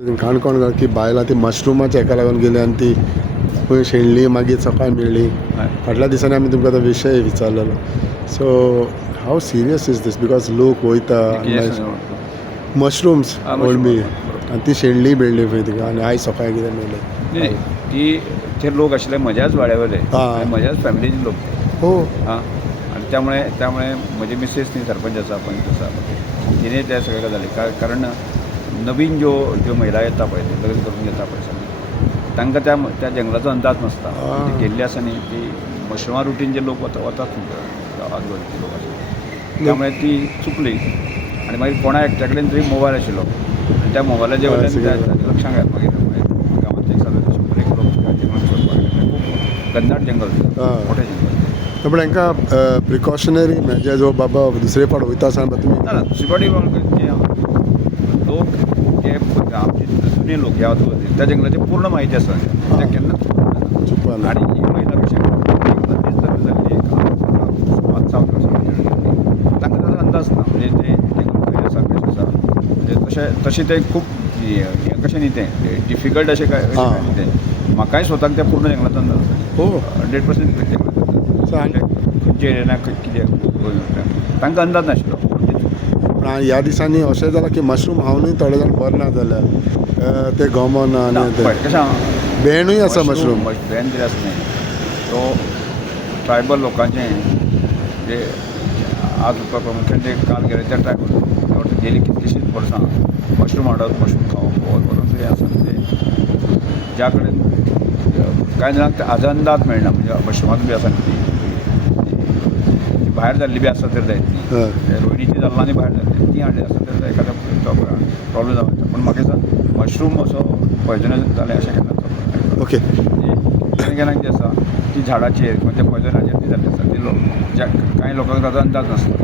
काणकोण की बायलां ती मशरुमाच्या हेका लागून गेली आनी ती खंय शेणली मागीर सकाळी मेळ्ळी. फाटल्या दिसांनी आमी तुमकां तो विशय विचारलेलो. So how serious is this because लोक वयता मशरूम्स ओळमी आनी ती शेणली बिळली खंय तिका आनी आयज सकाळी कितें मेळ्ळें. ती ते लोक आशिल्ले म्हज्याच वाड्यावयले हां. म्हज्याच फॅमिलीचे लोक हो हां. आणि त्यामुळे म्हजी मिसेस न्ही सरपंच आसा पंच आसा तिने त्या सगळ्या गजाली कारण नवीन ज्यो महिला येता पळय ते लग्न करून घेता पळय सगळे तांकां त्या जंगलाचो अंदाज नासता. ती गेल्ली आसा न्ही ती मशरुमा रुटीन जे लोक वतात आजूबाजूचे लोक आसा त्यामुळे ती चुकली आनी मागीर कोणा एकट्या कडेन तरी मोबायल आशिल्लो आनी त्या मोबायलाच्या वयल्यान लक्षांत घात मागीर गांवांतले एक 100 लोक जंगलांत सोडपाक गेले. खूब गन्नाट जंगल मोठें जंगल. पण हांकां प्रिकॉशनरी मेजर जो बाबा दुसरे फावट वयता आसतना तुमी ना दुसरे फावटी लोक जे आमचे जुने लोक ह्या त्या जंगलाची पूर्ण म्हायती आसा ते केन्नाच चुकपाना. आणि ही महिला कशी जाल्ली 5-7 वर्सां तांकां ताचो अंदाज ना म्हणजे ते खंय आसा कशें आसा म्हणजे तशें ते खूब हें कशें न्ही तें डिफिकल्ट अशें काय न्ही तें म्हाकाय स्वताक त्या पूर्ण जंगलाचो अंदाज आसा. हो 100% जंगलाचो खंयचे एरिया कितें तांकां अंदाज नाशिल्लो. पण ह्या दिसांनी अशें जालां की मशरूम खावनूय थोडे जाण बरे ना जाल्यार ते गमना आनी ते कशें आहा बॅनूय आसा मशरूम. बॅन कितें आसा न्ही तो ट्रायबल लोकांचें जे आज प्रामुख्यान ते काल गेले त्या ट्रायबल गेली कितलींशींच वर्सां मशरूम हाडप मशरूम खावप बरोच हें आसा म्हणजे ज्या कडेन कांय जाणांक हाजो अंदाज मेळना म्हणजे मशरुमाक बी आसा न्ही ती भायर जाल्ली बी आसा तर जायत न्ही रोहिणीची जाल्ला आनी भायर जाल्ली ती हाडली आसा तर एखाद्या प्रॉब्लेम जावं येता. पण म्हाका दिसता मशरूम असो पॉयजनस जालें अशें केन्ना ओके केन्ना कितें आसा ती झाडाचेर किंवा त्या पॉयजनाचेर ती जाल्ली आसा ती कांय लोकांक ताचो अंदाज नासता.